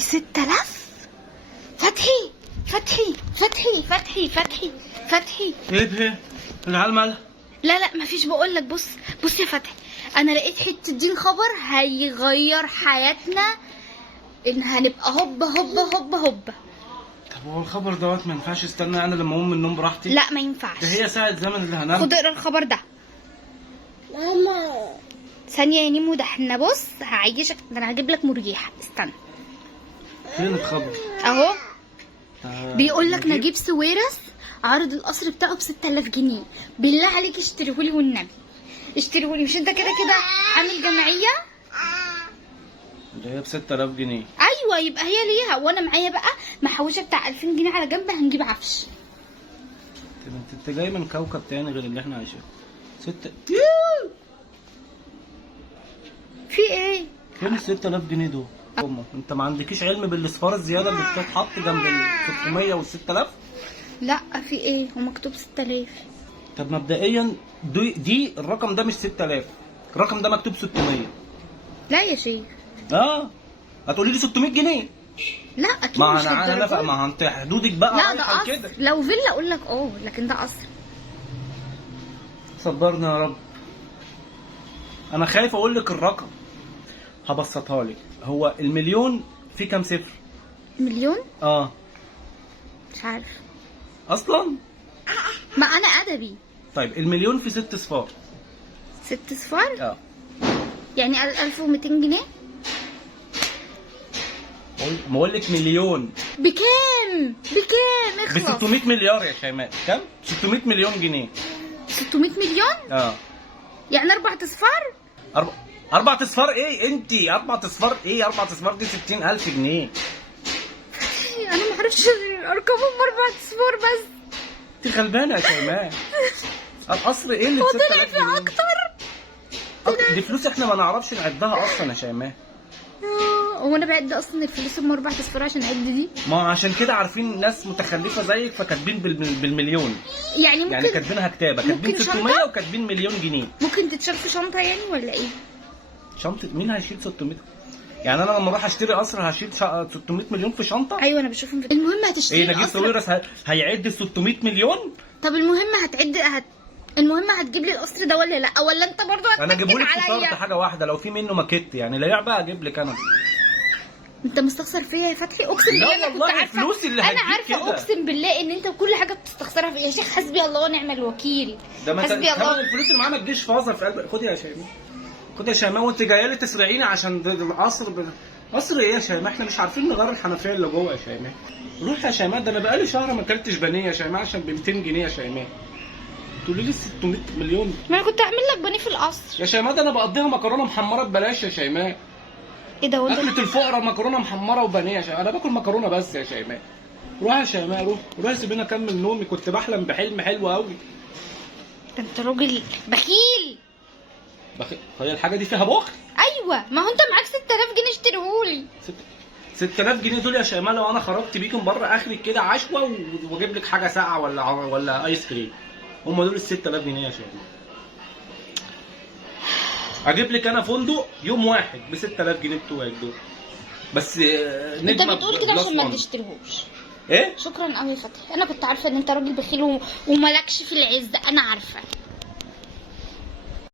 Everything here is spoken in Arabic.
ب6000. فتحي فتحي فتحي فتحي فتحي فتحي. ايه ده؟ العيال مالها؟ لا مفيش، بقول لك بص يا فتحي، انا لقيت حته دين خبر هيغير حياتنا، ان هنبقى هوبا هوبا هوبا هوبا. طب هو الخبر دوت ما ينفعش استنى انا لما اقوم من النوم براحتي؟ لا ما ينفعش، ده هي ساعة زمن اللي هنام. خد اقرا الخبر ده. ماما ثانيه يا نيمو، ده احنا بص هعيشك، ده انا هجيب لك مرجيحه، استنى فين الخبر؟ اهو. بيقول لك نجيب ساويرس عرض القصر بتاعه ب6000 جنيه، بالله عليك اشتريهولي والنبي اشتريهولي، مش انت كده كده عامل جمعيه؟ ده هي ب6000 جنيه. ايوه يبقى هي ليها، وانا معايا بقى محوشه بتاع 2000 جنيه على جنب، هنجيب عفش. انت جاي من كوكب تاني غير اللي احنا عايشينه. في ايه؟ فين ال6000 جنيه دول؟ انت ما عندكيش علم بالاصفار الزياده اللي بتتحط جنب ال 600 وال 6000؟ لا في ايه، هو مكتوب 6000. طب مبدئيا دي الرقم ده مش 6000، الرقم ده مكتوب 600. لا يا شيخ. هتقولي لي 600 جنيه؟ لا اكيد ما مش انا للدرجة. نفق، ما انت حدودك بقى لا ده رايحة قصر، كده. لو فيلا اقول لك لكن ده قصر. صبرنا يا رب. انا خايف اقول لك الرقم، هبسطها لك. هو المليون فيه كام صفر؟ مليون؟ مش عارف اصلا. ما انا ادبي. طيب المليون فيه 6 صفار. 6 صفار؟ اه يعني 1200 جنيه. ما اقول لك مليون بكام ب اخلص. 600 مليار يا شيماء. كام؟ 600 مليون جنيه. 600 مليون؟ يعني 4 اصفار. 4 اصفار ايه انتي؟ 4 اصفار ايه؟ 4 اصفار دي 60000 جنيه. انا ما اعرفش ارقامهم 4 اصفار بس. انت غلبانه يا شيماء. القصر ايه اللي ب وطلع 6000 في جنيه؟ اكتر. دي فلوس احنا ما نعرفش نعدها اصلا يا شيماء. هو انا بعد اصلا الفلوس ام 4 اصفار عشان اعد دي؟ ما عشان كده عارفين ناس متخلفه زيك فكاتبين بالمليون. يعني ممكن، يعني كاتبينها كتابه، كاتبين ممكن 600 شنطة؟ وكاتبين مليون جنيه. ممكن تتشال في شنطه يعني ولا ايه؟ شنطه مين هيشيل 600؟ يعني انا لما اروح اشتري قصر هشيل 600 مليون في شنطه؟ ايوه انا بشوفهم في... المهم هتشتري ايه نجيب القصر. ساويرس هيعد 600 مليون؟ طب المهم المهم هتجيب لي القصر ده ولا لا، ولا انت برضو انا هتنكد اجيبه لك في شرط عليا؟ حاجه واحده، لو في منه ماكيت يعني لا بقى اجيب لك انا. انت مستخسر فيا يا فتحي؟ اقسم بالله انا كنت والله عارفه، فلوسي اللي انا هتجيب عارفه كده. اقسم بالله ان انت كل حاجه بتستخسرها فيا يا شيخ. حسبي الله ونعم الوكيل. ده ما حسبي كمان الله. الفلوس اللي معانا ما تجيش فاضه في قلبك. خدي يا شيماء، خدي يا شيماء، وانت جايه لي تسرعيني عشان القصر قصر ايه يا شيماء؟ احنا مش عارفين نغير الحنفيه اللي جوه يا شيماء. روح يا شيماء، ده انا بقالي شهر ما اكلتش بانيه يا شيماء عشان ب 200 جنيه يا شيماء. تقولي لي 600 مليون؟ ما انا كنت هعمل لك بانيه في القصر يا شيماء ده انا بقضيها مكرونه محمره ببلاش يا شيماء. ايه ده؟ وانت اكلة الفقراء مكرونه محمره وبانيه يا شيماء. انا باكل مكرونه بس يا شيماء. روح يا شيماء، روح سيبيني اكمل نومي، كنت بحلم بحلم حلو قوي. انت راجل بخيل. هي الحاجه دي فيها بخل؟ ايوه، ما هو انت معاك 6000 جنيه اشتريهولي. 6000 جنيه دول يا شيماء لو انا خرجت بيكم بره اخري كده عشوه واجيب لك حاجه ساقعه ولا ايس كريم. هم دول ال 6000 جنيه يا شيماء. اجيب لك انا فندق يوم واحد ب 6000 جنيه بتوعك دول بس. انت بتقول كده عشان ما تشتريهوش. ايه؟ شكرا قوي يا فتحي، انا كنت عارفه ان انت راجل بخيل ومالكش في العز، انا عارفه.